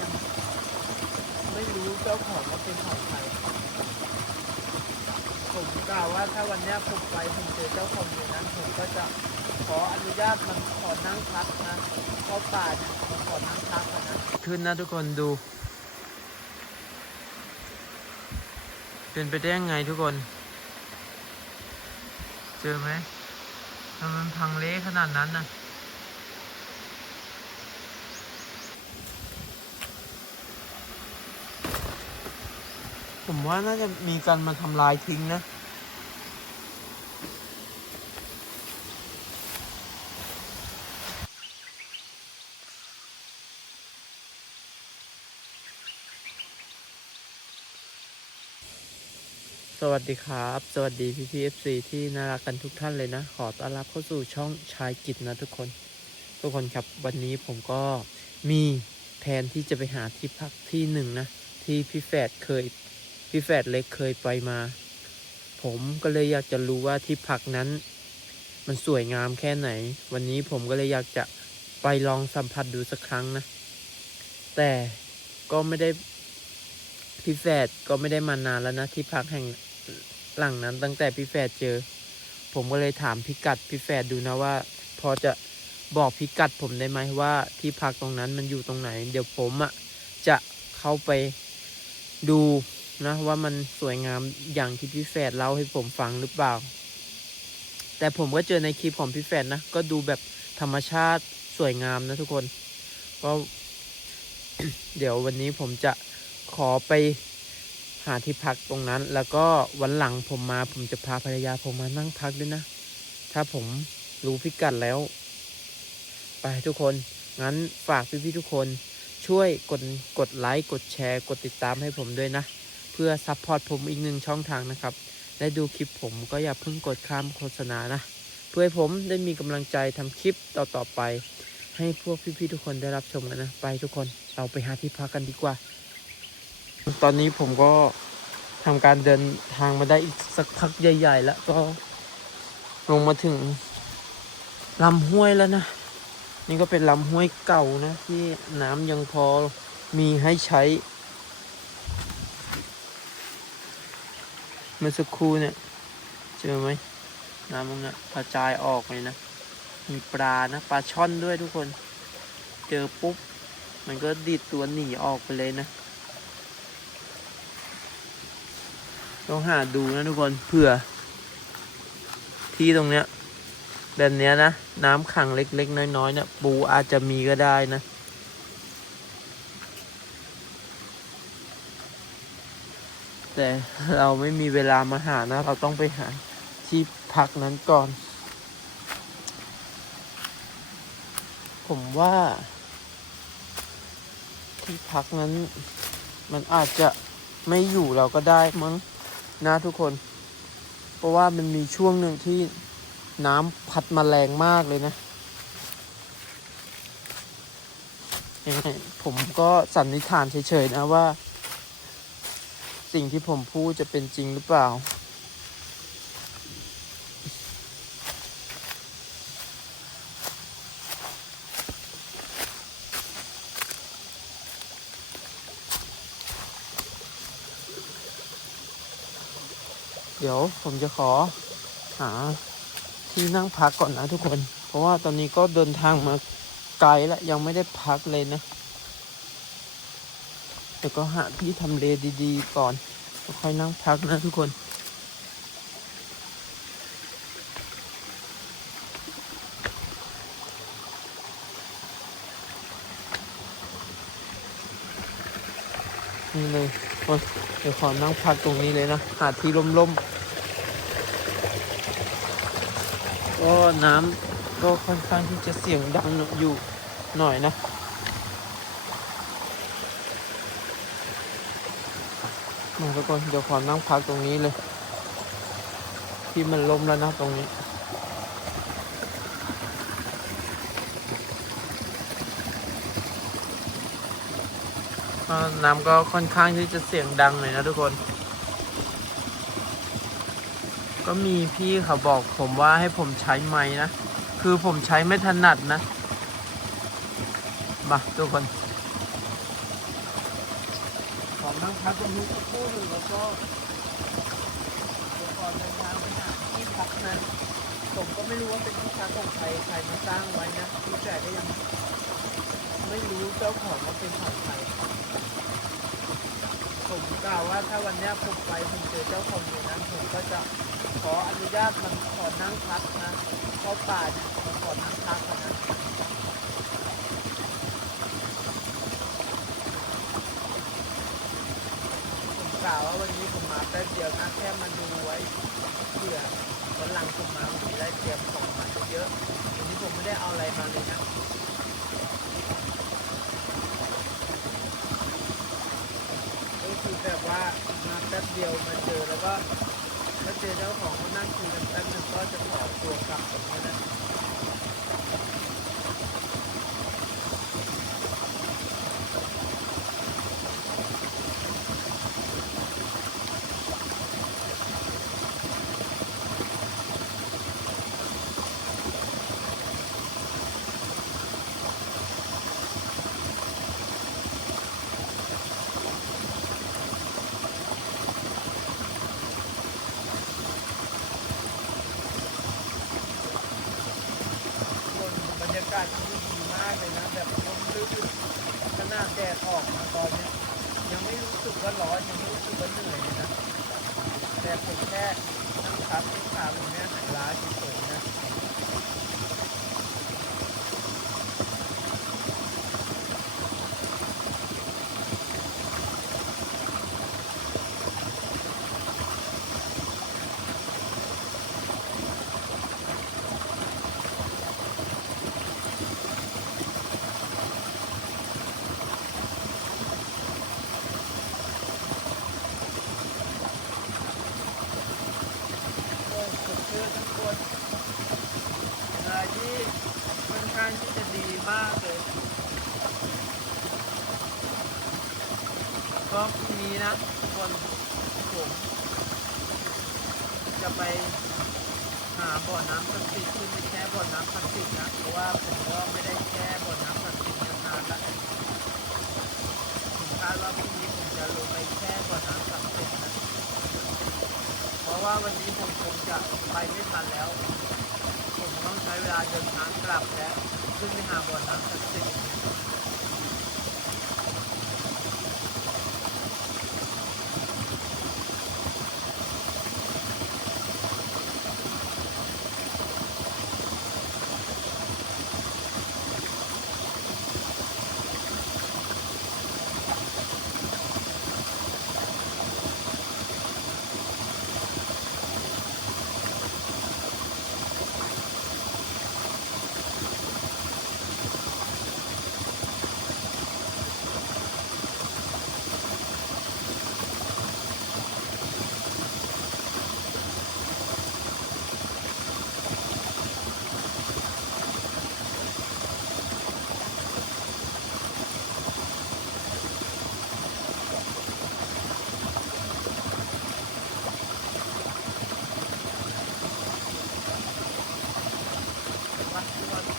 ยังไม่รู้เจ้าของว่าเป็นของใครผมกล่าวว่าถ้าวันนี้ผมไปผมเจอเจ้าของอยู่นั้นผมก็จะขออนุญาตมันขอนั่งพักนะเข้าป่าเนี่ยผมขอนั่งพักนะขึ้นนะทุกคนดู เป็นไปได้ยังไงทุกคน เจอไหมทำไมมันพังเละขนาดนั้นนะ ผมว่าน่าจะมีการมาทำลายทิ้งนะ สวัสดีครับ สวัสดีพี่พีเอฟซีที่น่ารักกันทุกท่านเลยนะ ขอต้อนรับเข้าสู่ช่องชายกิจนะทุกคน ทุกคนครับวันนี้ผมก็มีแผนที่จะไปหาที่พักที่หนึ่งนะ ที่พี่แฝดเคย พี่แฝดเล็กเคยไปมา ผมก็เลยอยากจะรู้ว่าที่พักนั้น มันสวยงามแค่ไหน วันนี้ผมก็เลยอยากจะไปลองสัมผัสดูสักครั้งนะ แต่ก็ไม่ได้พี่แฝดก็ไม่ได้มานานแล้วนะที่พักแห่งหลังนั้นตั้งแต่พี่แฝดเจอ ผมก็เลยถามพิกัดพี่แฝดดูนะว่า พอจะบอกพิกัดผมได้ไหมว่าที่พักตรงนั้นมันอยู่ตรงไหน เดี๋ยวผมอะ่ะจะเข้าไปดู นะว่ามันสวยงามอย่างที่พี่แฝดเล่าให้ผมฟังหรือเปล่า แต่ผมก็เจอในคลิปของพี่แฝดนะ ก็ดูแบบธรรมชาติสวยงามนะทุกคนก็เดี๋ยววันนี้ผมจะขอไปหาที่พักตรงนั้น แล้วก็วันหลังผมมาผมจะพาภรรยาผมมานั่งพักด้วยนะ ถ้าผมรู้พิกัดแล้ว ไปทุกคน งั้นฝากพี่ๆทุกคนช่วยกดกดไลค์ กดแชร์ กดติดตามให้ผมด้วยนะ เพื่อซัพพอร์ตผมอีกหนึ่งช่องทางนะครับได้ดูคลิปผมก็อย่าเพิ่งกดข้ามโฆษณานะ เพื่อให้ผมได้มีกำลังใจทำคลิปต่อๆไป ให้พวกพี่ๆทุกคนได้รับชมกันนะ ไปทุกคนเราไปหาที่พักกันดีกว่า ตอนนี้ผมก็ทำการเดินทางมาได้อีกสักพักใหญ่ ๆ แล้วก็ลงมาถึงลำห้วยแล้วนะ นี่ก็เป็นลำห้วยเก่านะ ที่น้ำยังพอมีให้ใช้ เมื่อสักครู่เนี่ย เจอไหมน้ำมันนะกระจายออกเลยนะ มีปลานะปลาช่อนด้วยทุกคน เจอปุ๊บ มันก็ดีดตัวหนีออกไปเลยนะต้องหาดูนะทุกคนเผื่อ ที่ตรงเนี้ยแบบเนี้ยนะ น้ำขังเล็กๆ น้อยๆเนี่ยปูอาจจะมีก็ได้นะ แต่เราไม่มีเวลามาหานะ เราต้องไปหาที่พักนั้นก่อน ผมว่า ที่พักนั้น มันอาจจะไม่อยู่เราก็ได้มั้งนะทุกคน เพราะว่ามันมีช่วงหนึ่งที่น้ำพัดมาแรงมากเลยนะผมก็สันนิษฐานเฉยๆนะว่า สิ่งที่ผมพูดจะเป็นจริงหรือเปล่า เดี๋ยวผมจะขอหาที่นั่งพักก่อนนะทุกคน เพราะว่าตอนนี้ก็เดินทางมาไกลแล้วยังไม่ได้พักเลยนะ เดี๋ยวก็หาที่ทำเลดีๆ ก่อนแล้วค่อยนั่งพักนะทุกคน นี่เลยโอ๊ยเดี๋ยวขอนั่งพักตรงนี้เลยนะ หาที่ร่มๆ ก็น้ำก็ค่อนข้างที่จะเสียงดังอยู่หน่อยนะ มา ทุกคนเดี๋ยวขอนั่งพักตรงนี้เลย ที่มันล้มแล้วนะตรงนี้น้ำก็ค่อนข้างที่จะเสียงดังเลยนะทุกคน ก็มีพี่เขาบอกผมว่าให้ผมใช้ไม้นะ คือผมใช้ไม่ถนัดนะมาทุกคน ของนั่ง พักตรงนี้สักครู่หนึ่งแล้วก็เดี๋ยวก่อนเดินางไปหาที่พักนั้นผมก็ไม่รู้ว่าเป็นที่พักของใครใครมาสร้างไว้นะพี่แต่ก็ยังไม่รู้เจ้าของว่าเป็นของใครผมกล่าวว่าถ้าวันนี้ผมไปผมเจอเจ้าของอยู่นั้นผมก็จะขออนุญาตมันขอนั่งพักนะเข้าป่าเนี่ยขอนั่งพักกันนะผม กล่าวว่าวันนี้ผมมาแป๊บเดียวนะแค่มาดูไว้เผื่อวันหลังผมมาผมได้เตรียมของมาเยอะวันนี้ผมไม่ได้เอาอะไรมาเลยนะก็คือแบบว่ามาแป๊บเดียวมาเจอแล้วก็มาเจอเจ้าของเขานั่งคุยกันแป๊บหนึงก็จะขอตัวกลับผมนะ คนบรรยากาศที่นี่ดีมากเลยนะ แบบร่มรื่นขนาดแดดออกมาตอนเนี้ยยังไม่รู้สึกว่าร้อนยังไม่รู้สึกว่าเหนื่อยเลยนะแต่ผมแค่นั่งพักที่ขาผมเนี่ยหายล้าเฉยๆนะ ก็สดชื่นทุกคนเวลาที่ค่อนข้างที่จะดีมากเลย ก็พรุ่งนี้นะทุกคนผม จะไปหาบ่อน้ำศักดิ์สิทธิ์ขึ้นไปแช่บ่อน้ำศักดิ์สิทธิ์นะเพราะว่าผมก็ไม่ได้แช่บ่อน้ำศักดิ์สิทธิ์มานานละผมคาดว่าพรุ่งนี้ผมจะลงไปแช่บ่อน้ำศักดิ์สิทธิ์นะเพราะว่าวันนี้ผมคงจะไปไม่ทันแล้ว ผมต้องใช้เวลาเดินทางกลับและขึ้นไปหาบ่อน้ำศักดิ์สิทธิ์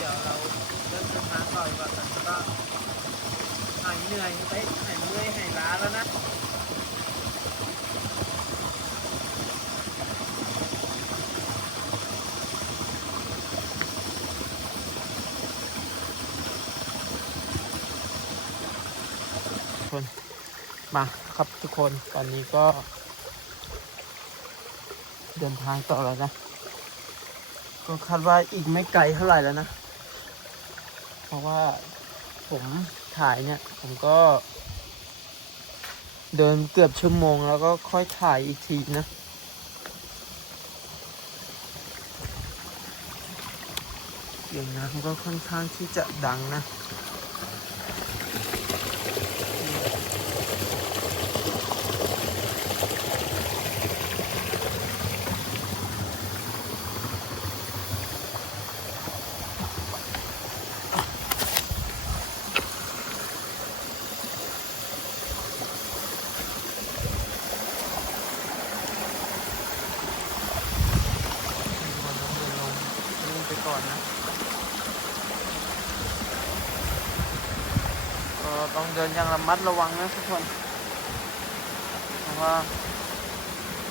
เดี๋ยวเราเริ่มเดินทางต่อดีกว่าตอนนี้ก็หายเหนื่อยเอ้ยหายเมื่อยหายล้าแล้วนะคนมาครับทุกคนตอนนี้ก็ เดินทางต่อแล้วนะ ก็คาดว่าอีกไม่ไกลเท่าไหร่แล้วนะ เพราะว่าผมถ่ายเนี่ย ผมก็ เดินเกือบชั่วโมงแล้วก็ค่อยถ่ายอีกทีนะเสียงน้ำก็ค่อนข้างที่จะดังนะ ต้องเดินอย่างระมัดระวังนะทุกคน เพราะว่า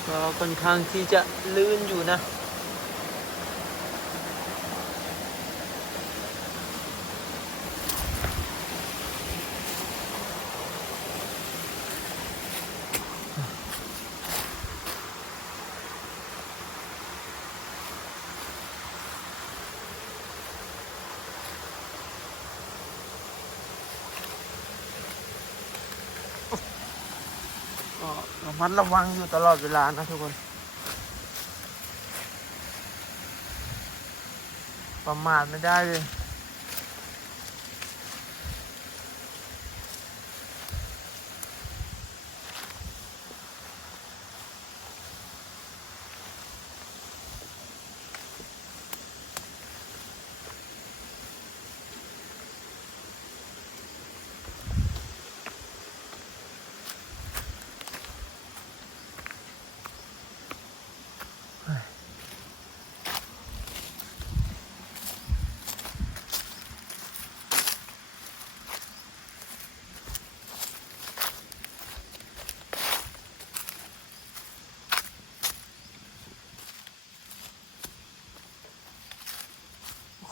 ก็ค่อนข้างที่จะลื่นอยู่นะ มัดระวังอยู่ตลอดเวลานะทุกคน ประมาทไม่ได้เลย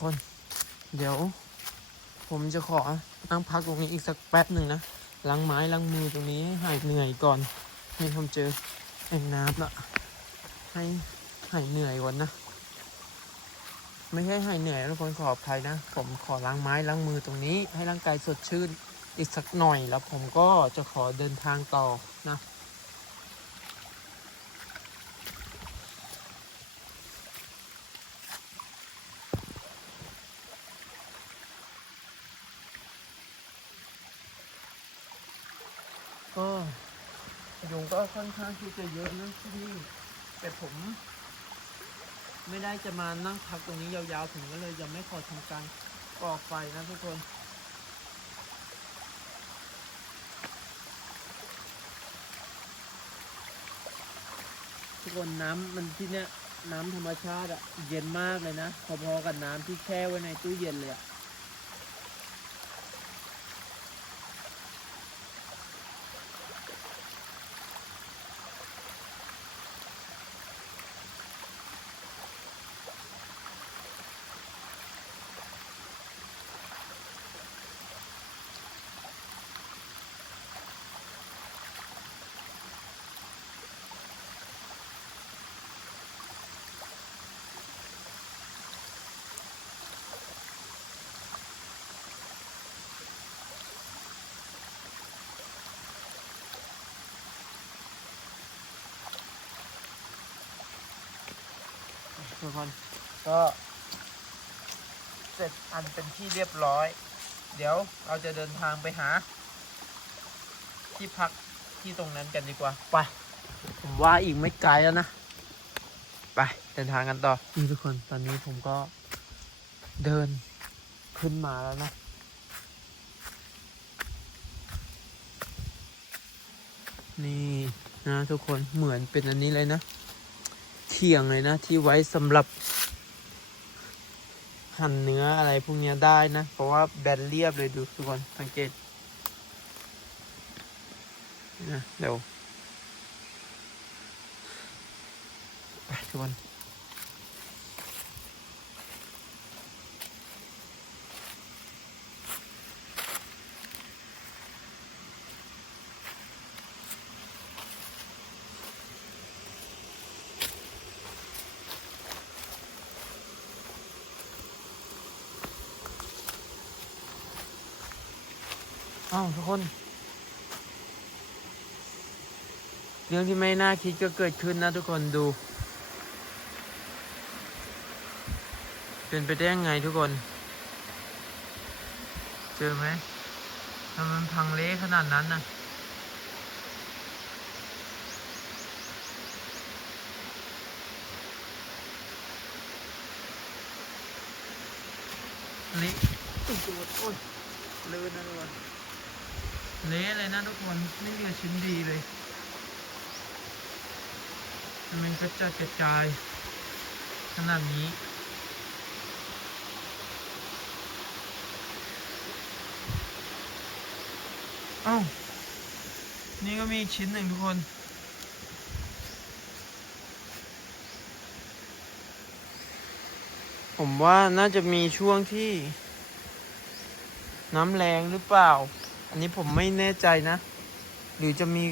คน เดี๋ยว ผมจะขอนั่งพักตรงนี้อีกสักแป๊บหนึ่งนะล้างไม้ล้างมือตรงนี้ให้หายเหนื่อยก่อนให้ผมเจอแอ่งน้ำละให้หายเหนื่อยก่อนนะ ไม่ใช่หายเหนื่อยทุกคนขออภัยนะ ผมขอล้างไม้ล้างมือตรงนี้ ให้ร่างกายสดชื่นอีกสักหน่อยแล้วผมก็จะขอเดินทางต่อนะ ก็ยุงก็ค่อนข้างที่จะเยอะนะที่นี่แต่ผม ไม่ได้จะมานั่งพักตรงนี้ยาวๆถึงก็เลยยังไม่ขอทำการก่อไฟนะทุกคนทุกคนน้ำมันที่เนี้ยน้ำธรรมชาติอะเย็นมากเลยนะ พอๆกับน้ำที่แช่ไว้ในตู้เย็นเลยอะ ทุกคน ก็เสร็จอันเป็นที่เรียบร้อย เดี๋ยวเราจะเดินทางไปหา ที่พักที่ตรงนั้นกันดีกว่า ไป ผมว่าอีกไม่ไกลแล้วนะ ไปเดินทางกันต่อนี่ทุกคนตอนนี้ผมก็เดินขึ้นมาแล้วนะนี่นะทุกคนเหมือนเป็นอันนี้เลยนะเขียงเลยนะ ที่ไว้สำหรับ หั่นเนื้ออะไรพวกนี้ได้นะ เพราะว่าแบนเรียบเลยดูทุกคนสังเกตนะเดี๋ยวทุกคน อ้าวทุกคน เรื่องที่ไม่น่าคิดก็เกิดขึ้นนะทุกคนดู เป็นไปได้ยังไงทุกคน เจอไหมทำมันพังเละขนาดนั้นนะเละโอ้โหโอ้ยเลื่นนะทุกคน เละเลยนะทุกคนไม่เหลือชิ้นดีเลยมันก็จะกระจายขนาดนี้อ้าวนี่ก็มีชิ้นหนึ่งทุกคน ผมว่าน่าจะมีช่วงที่ น้ำแรงหรือเปล่า อันนี้ผมไม่แน่ใจนะ หรือจะมี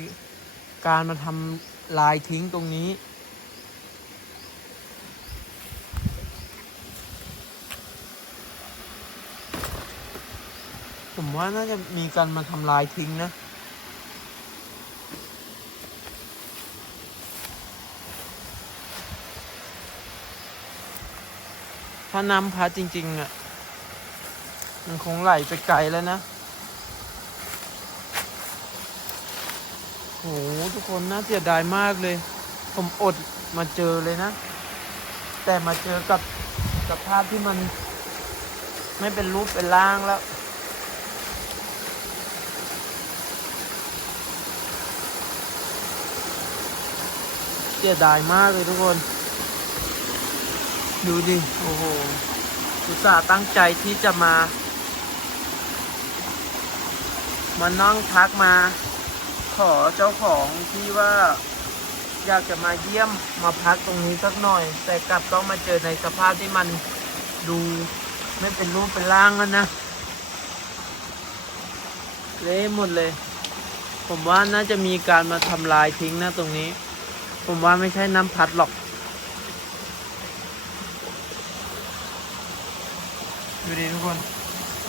การมาทำลายทิ้งตรงนี้ผมว่าน่าจะมีการมาทำลายทิ้งนะ ถ้าน้ำพัดจริง ๆ อะ มันคงไหลไปไกลแล้วนะ หทุกคนน่าเสียดายมากเลย ผมอดมาเจอเลยนะ แต่มาเจอกับกับภาพที่มัน ไม่เป็นรูปเป็นร่างแล้ว เสียดายมากเลยทุกคน ดูดิ โอ้โหอุตส่าห์ตั้งใจที่จะมา มานั่งพักมา ขอเจ้าของที่ว่า อยากจะมาเยี่ยมมาพักตรงนี้สักหน่อย แต่กลับต้องมาเจอในสภาพที่มันดูไม่เป็นรูปเป็นร่างแล้วนะเละหมดเลย ผมว่าน่าจะมีการมาทำลายทิ้งนะตรงนี้ ผมว่าไม่ใช่น้ำพัดหรอกดูดิทุกคน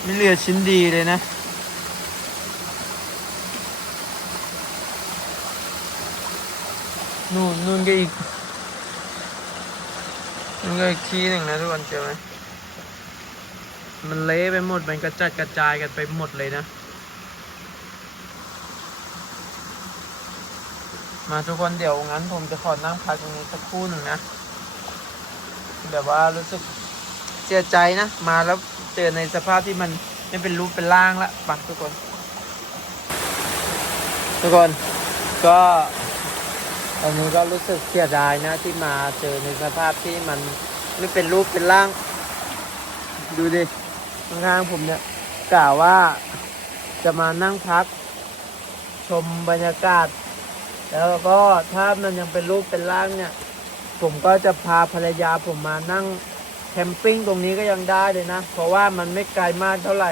ไม่เหลือชิ้นดีเลยนะ นู่นนู่นก็อีกนู่นก็อีกทีหนึ่งนะทุกคนเจอไหมมันเละไปหมด มันกระจัดกระจายกันไปหมดเลยนะ มาทุกคนเดี๋ยวงั้นผมจะขอนั่งพักตรงนี้สักครู่หนึ่งนะ แบบว่ารู้สึกเสียใจนะ มาแล้วเจอในสภาพที่มันไม่เป็นรูปเป็นร่างละปักทุกคน ทุกคนก็ ตอนนี้ก็รู้สึกเสียดายนะที่มาเจอในสภาพที่มันไม่เป็นรูปเป็นร่าง ดูดิข้างๆผมเนี่ยกล่าวว่าจะมานั่งพัก ชมบรรยากาศ แล้วก็ถ้ามันยังเป็นรูปเป็นร่างเนี่ย ผมก็จะพาภรรยาผมมานั่งแคมปิ้งตรงนี้ก็ยังได้เลยนะ เพราะว่ามันไม่ไกลมากเท่าไหร่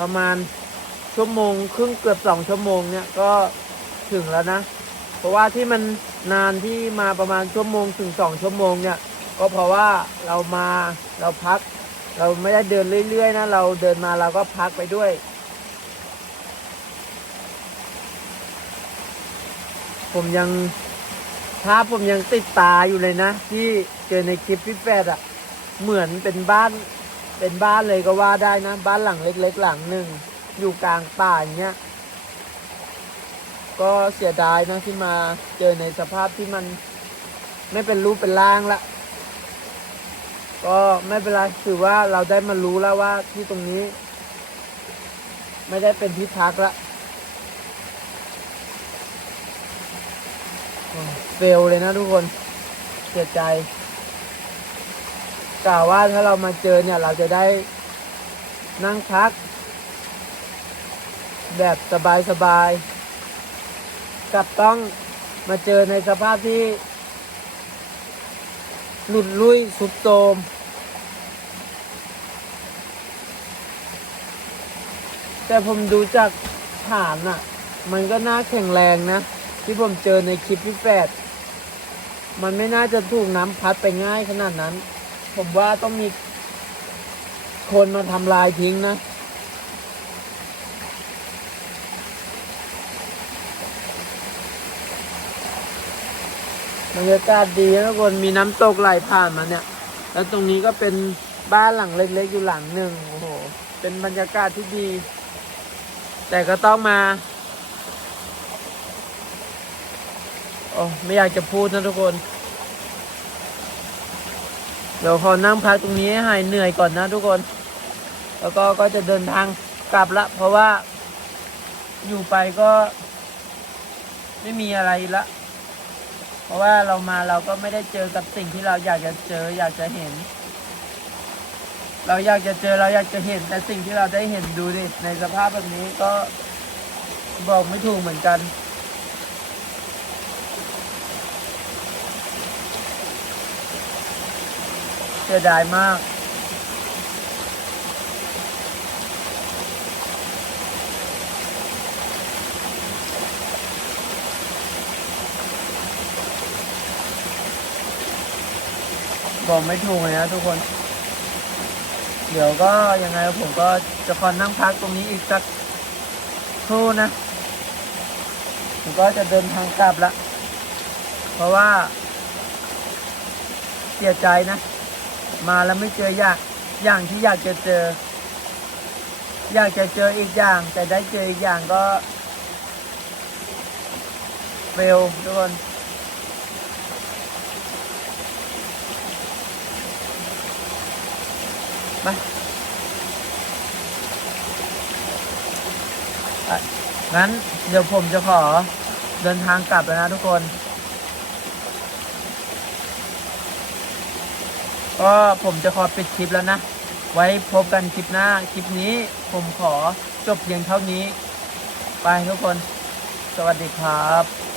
ประมาณชั่วโมงครึ่งเกือบสองชั่วโมงเนี่ยก็ถึงแล้วนะ เพราะว่าที่มัน นานที่มาประมาณชั่วโมงถึงสองชั่วโมงเนี่ย ก็เพราะว่าเรามาเราพัก เราไม่ได้เดินเรื่อยๆนะเราเดินมาเราก็พักไปด้วย ผมยังภาพผมยังติดตาอยู่เลยนะ ที่เจอในคลิปพี่แฟดอะเหมือนเป็นบ้านเป็นบ้านเลยก็ว่าได้นะ บ้านหลังเล็ก ๆ หลังหนึ่งอยู่กลางป่าอย่างเงี้ย ก็เสียดายนะที่มาเจอในสภาพที่มันไม่เป็นรูปเป็นร่างละ ก็ไม่เป็นไรถือว่าเราได้มารู้แล้วว่าที่ตรงนี้ ไม่ได้เป็นที่พักละเฟลเลยนะทุกคนเสียใจกล่าวว่าถ้าเรามาเจอเนี่ยเราจะได้นั่งพัก แบบสบายๆ กลับต้องมาเจอในสภาพที่ หลุดลุยสุดโทมแต่ผมดูจากฐานอะ่ะ มันก็น่าแข็งแรงนะ ที่ผมเจอในคลิปที่แปดมันไม่น่าจะถูกน้ำพัดไปง่ายขนาดนั้น ผมว่าต้องมีคนมาทำลายทิ้งนะ รรยากาศดีนะทุกคนมีน้ำตกไหลผ่านมาเนี่ย แล้วตรงนี้ก็เป็นบ้านหลังเล็กๆอยู่หลังหนึ่งโอ้โหเป็นบรรยากาศที่ดี แต่ก็ต้องมาโอ้ไม่อยากจะพูดนะทุกคน เดี๋ยวขอนั่งพักตรงนี้ให้หายเหนื่อยก่อนนะทุกคน แล้วก็ก็จะเดินทางกลับละ เพราะว่าอยู่ไปก็ไม่มีอะไรละ ราะว่าเรามาเราก็ไม่ได้เจอกับสิ่งที่เราอยากจะเจออยากจะเห็น เราอยากจะเจอเราอยากจะเห็น แต่สิ่งที่เราได้เห็นดูดิในสภาพแบบนี้ก็บอกไม่ถูกเหมือนกันเสียดายมาก บอกไม่ถูกเลยนะทุกคน เดี๋ยวก็ยังไงผมก็จะขอนั่งพักตรงนี้อีกสักครู่นะ ผมก็จะเดินทางกลับละ เพราะว่า เสียใจนะ มาแล้วไม่เจออย่างอย่างที่อยากจะเจอ อยากจะเจออีกอย่าง แต่ได้เจออีกอย่างก็เฟลทุกคน มาอะงั้นเดี๋ยวผมจะขอเดินทางกลับแล้วนะทุกคน ก็ผมจะขอปิดคลิปแล้วนะ ไว้พบกันคลิปหน้า คลิปนี้ผมขอจบเพียงเท่านี้ ไปทุกคน สวัสดีครับ